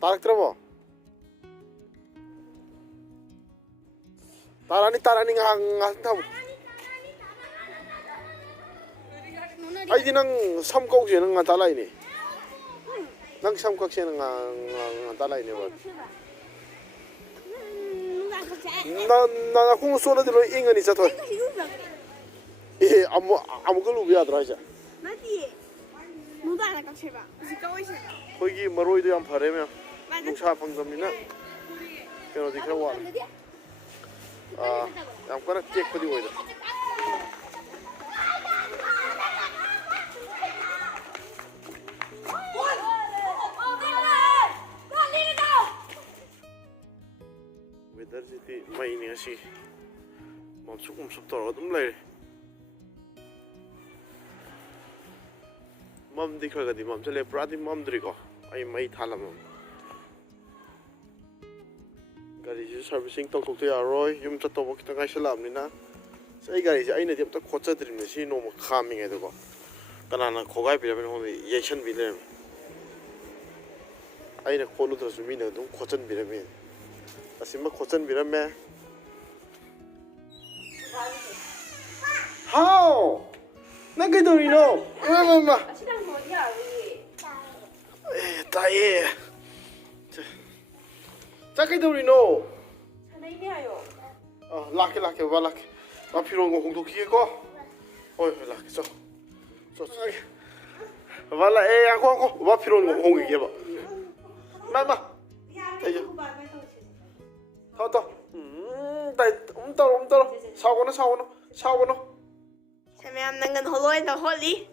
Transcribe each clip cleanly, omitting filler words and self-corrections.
Taraktrabo. Tarani ngang tham. Ai di nang sam kau je nang talai ni. Nang sam kau je nang talai ni ba. Na kung so na dilo ingani sa to. Amu ko lubi adra ja. Mati. Muda na kang sheba. Sikaw siya. Hoigi maroi do yam phare me. Nungsa phangdamina. Keno di khra wa. Yam kana check padi oida. Weather siti mai ni asi. Mam sup tor dum lai. Mam dikha ga di mam chale prati mam dri ko. Ai mai thalam. Gari ji servicing tok tok ya roi yum cha to bok ta ngai salam ni na. Sai gari ji aina dem ta khocha drim ni si no ma khaming ai ko. Kana na khogai bi ben hoi yeshan bi le. Aina kholu tra su mi na dum khochan bi re me. Asima khochan bi re me. How? Na kai do ri no. Ma. Taye. Chắc cái đâu đi nô. Lạc cái vào lạc. Nó phi rồi ngủ kia có. Ôi lạc cho. Vào lại ăn con. Vào phi rồi ngủ kia bảo. Mà. Thấy chưa? Thôi. Tay tao. Sao con nó. Xem em đang gần hồ lôi tao hồ lý.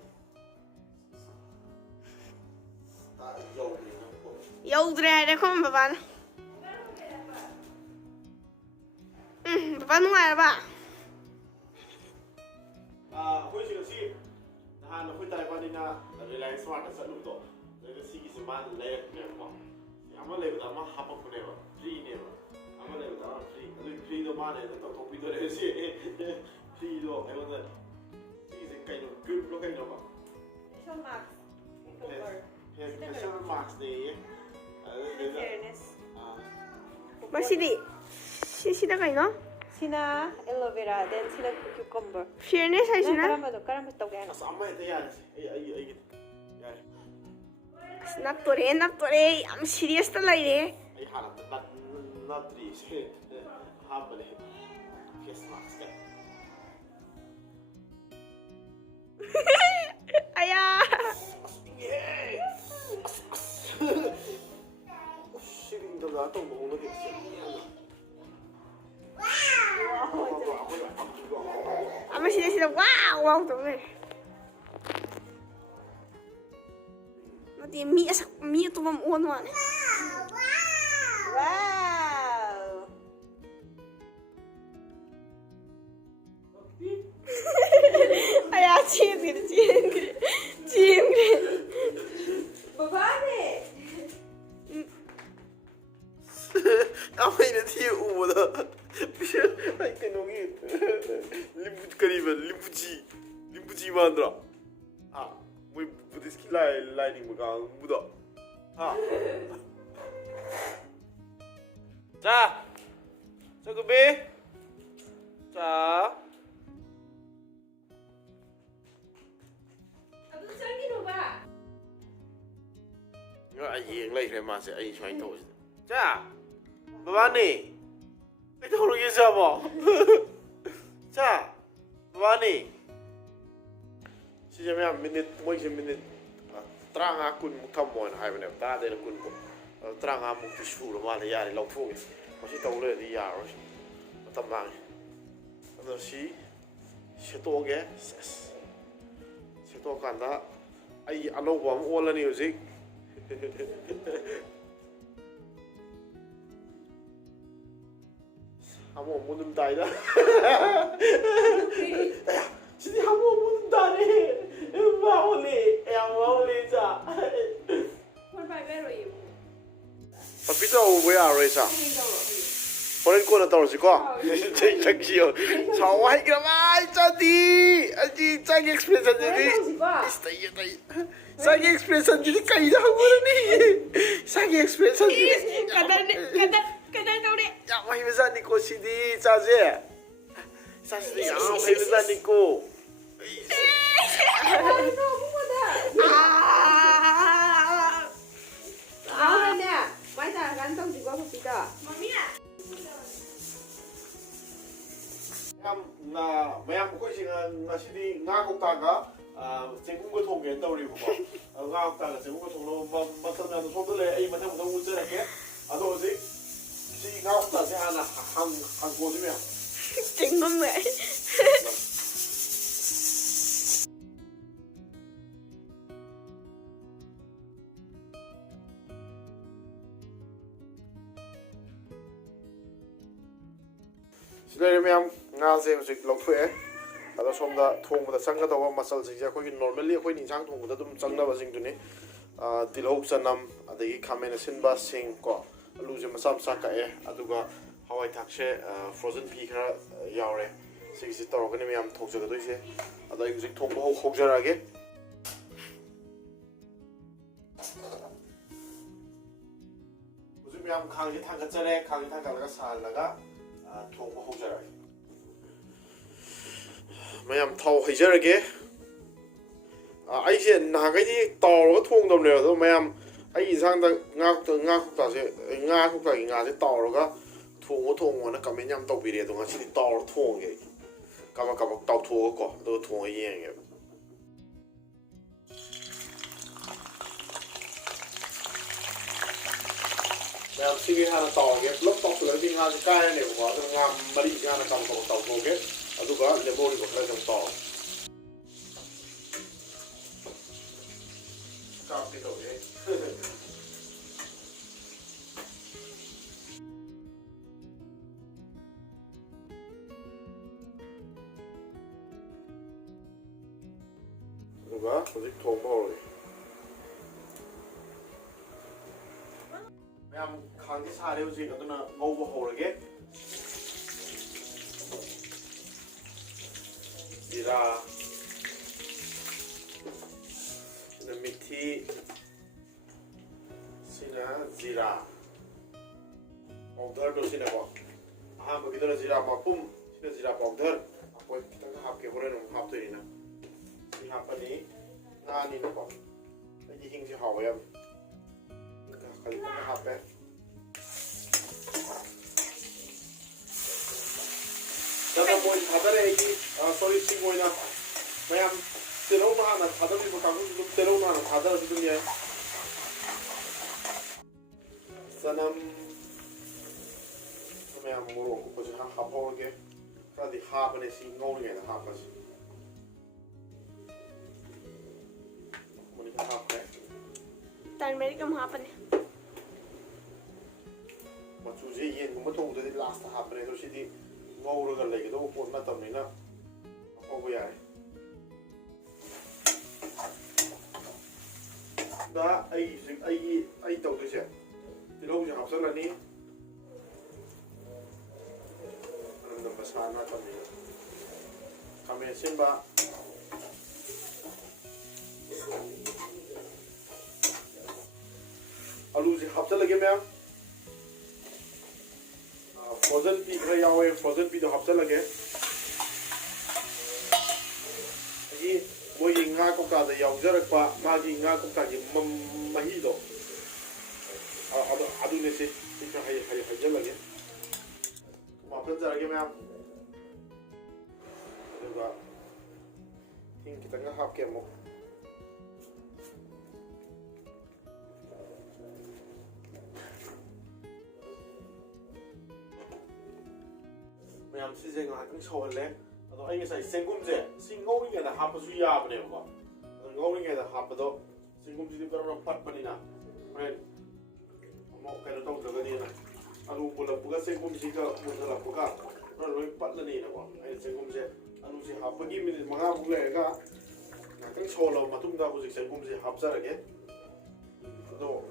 Yauldre det kommer pappa. Pappa nu är det bara. Hoi si. Han hoi tai ba ni na relax smart sa lu to. Le si ki seman le ne ma. Ama le da ma ha pa ku ne ba. Free ne ba. Ama le da free. Le free do ma ne to to pi do le si. Free do ai ba. Si se kai no good lo kai no ba. Som Max. Special marks day. Fairness. Masih sina kayo no? Sina aloe vera, then sina cucumber. Fairness ay sina? Karamba tau kaya no? Sama itu ya. Ay. Snap to re. Am serious talay re. Ay halat not three. Habale. Face marks ka. Aya. Shiring dah datang bawa lagi. Ama sina wow to re. Mati mi to mam on wan. Wow! Aya chim gre. Babane! Apa ini dia udah. Ay kanongi. Limbuji mandra. Mui Buddhist ki lining magang Buddha. 자, 저거비. 자. Abu sargi no ba? Nó ai yên lấy cái mà sẽ ai xoay thôi. 자, 바바니. Cái đâu rồi sao mà? 자, 바바니. Sijamnya minute terang akun muktamon hai benar tak ada akun terang amuk tisu lah malah ya lau tu masih tahu le dia harus tamang ada si seto ke seto kan dah ai alo bom olah ni music Amo munum tai dah Sini amo munum tai mau le sa. What by vero you? Papito we are raisa. 호렌 코너 떨어지고 저기요 저와이 그라마이 짜디 아지 짜기 익스프레션 저기 있어요 짜기 익스프레션 저기 까이다 하고니 짜기 익스프레션 저기 Kadal tau deh. 야 마이베산 니코 시디 짜제 사시디 야 마이베산 니코 Áo nè, máy ta gắn trong chỉ có một tí đỏ. Mami ya. mayam koisi nga sidi nga koktaga jengungga thongge tawribuko nga koktaga jengungga thonglo masamna thongdole ai mathang mathang uljarake ado hoji si nga kokta se hana hang godime Chính mâm mẹ. Sila mayam nga se hojik longthue ado somda thongbada changga dawa masal jingja khoi normally khoi ninjang thongbada dum changna ba jingduni tilhok chanam adagi khamen sinba sing ko alu je masam sa ka e aduga hawai thakse frozen pea khara yaure sigisi torogani mayam thokjaga doise ado ai hojik thongba hokjarage hojik mayam khangji thangachare khangji thangalaga salaga thongba hokjarage mayam thau haijarage aise nagaidi tawraga thongdamne ado mayam ai insangda nga se tawraga thongwa na comment yam tawbire ado ngasi tawra thongge kaba tawthoga ko ado thonga yenge mayam sigi hana tawge blok tawsula bi nga ka ne ko ado nga mari nga na tawthoge aduga lebori ko khara jam taw copy to ye aduga hojik thongba hore mayam khangji sare hojik aduna ngauba horage Zira, sina mithi, sina zira. Powder do sina ko. Aham bagi zira mapum, sina zira powder. Apa kita hap ke horen hap tu ina. Si hap ni, ni na ko. Lagi hing si hawa ya. Kali kita hap eh. Dapat poin ada lagi, sorry sing poin apa? Mayam terlalu mana? Ada di muka aku terlalu mana? Ada di dunia. Sanam, mayam murung aku pun hap hapor ke. Tadi hap ni sing ngau ni ada hap sih. Muni hap eh. Tan meri kam hapan. Macam je yen, cuma tu udah di last hap ni terus ini ngawuraga legido pon natamnina apogo yare da ai tawdise tilong ja hapsalani ananda basana tamnina kame simba alu je hapsalage ma'am frozen pea khara yawe frozen pea do hapsalage agi moi nga ko ka da yawjarakpa magi nga ko ka gi mahi do adu ne se ika hay jalage ma phan jarage ma'am aduga ting kita nga hap ke mo mayam si jeng ha tang chawle ado ai ngai sengum je sing ngau nge da hap su ya bne ba ngau nge da hap do sengum ji par pat panina friend mo ka do tong ga ni na alu pula puga sengum ji ka mudala puga ro loi pat la ni na ba ai sengum je alu ji hap gi minute manga bu le ga na tang chawlo matum da bu ji sengum ji hap sa rage ado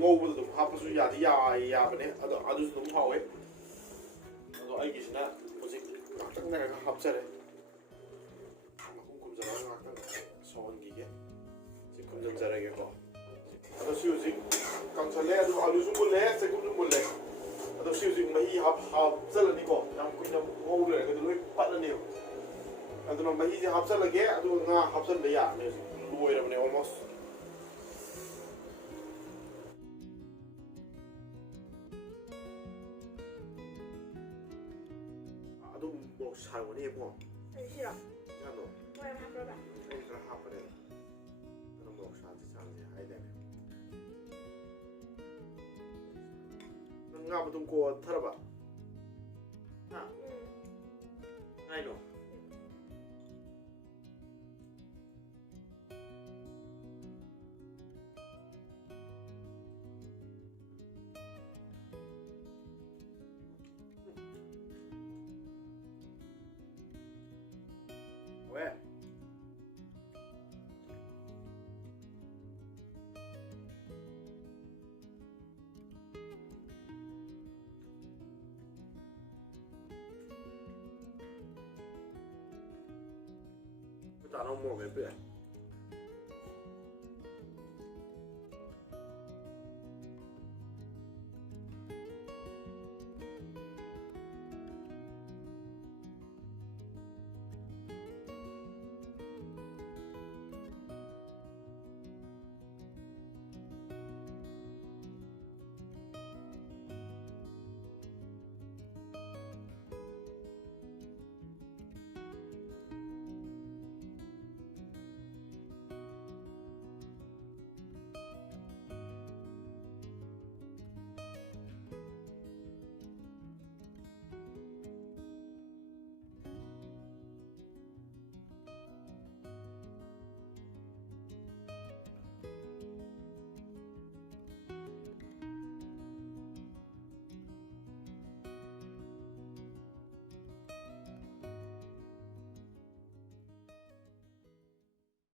ngau bu do hap su ya di ya bne ado su dum hawe ꯑꯗꯣ ꯑꯩꯒꯤꯁꯤꯅ ꯍꯧꯖꯤꯛ ꯉꯥꯛꯇꯪ ꯂꯩꯔꯒ ꯍꯥꯞꯆꯔꯦ ꯃꯈꯨꯝ ꯈꯨꯝꯖꯤꯜꯂꯒ ꯉꯥꯛꯇꯪ ꯁꯧꯍꯟꯈꯤꯒꯦ ꯁꯤ ꯈꯨꯝꯖꯤꯟꯖꯔꯒꯦꯀꯣ ꯑꯗꯣ ꯁꯤ ꯍꯧꯖꯤꯛ ꯀꯪꯁꯜꯂꯦ ꯑꯗꯨ ꯑꯂꯨꯁꯨ ꯃꯨꯜꯂꯦ ꯆꯦꯡꯒꯨꯝꯁꯨ ꯃꯨꯜꯂꯦ ꯑꯗꯣ ꯁꯤ ꯍꯧꯖꯤꯛ ꯃꯍꯤ ꯍꯥꯞꯆꯜꯂꯅꯤꯀꯣ ꯌꯥꯝ ꯀꯨꯏꯅ ꯉꯧ ꯂꯩꯔꯒꯗꯤ ꯂꯣꯏ ꯄꯠꯂꯅꯦꯕ ꯑꯗꯨꯅ ꯃꯍꯤꯁꯦ ꯍꯥꯞꯆꯜꯂꯒꯦ ꯑꯗꯨꯒ ꯉꯥ ꯍꯥꯞꯆꯟꯕ ꯌꯥꯔꯅꯤ ꯍꯧꯖꯤꯛ ꯂꯣꯏꯔꯕꯅꯦ ꯑꯣꯜꯃꯣꯁ ꯑꯗꯨꯝ ꯃꯣꯔꯣꯛ ꯁꯥꯔꯝꯒꯅꯤ ꯏꯕꯨꯡꯉꯣ ꯑꯩꯁꯤꯔꯣ ꯏꯟꯖꯥꯡꯗꯣ ꯃꯣꯏ ꯍꯥꯞꯄ꯭ꯔꯕ ꯑꯩ ꯈꯔ ꯍꯥꯞꯄꯅꯦ ꯑꯗꯨꯅ ꯃꯣꯔꯣꯛ ꯁꯥꯁꯤ ꯆꯥꯡꯁꯦ ꯍꯥꯏꯗꯥꯏꯅꯦ ꯅꯪ ꯉꯥ ꯃꯇꯨꯝ ꯀꯣꯊꯔꯕ ꯍꯥ ꯉꯥꯏꯅꯣ 왜? 일단 안 먹으면 빼.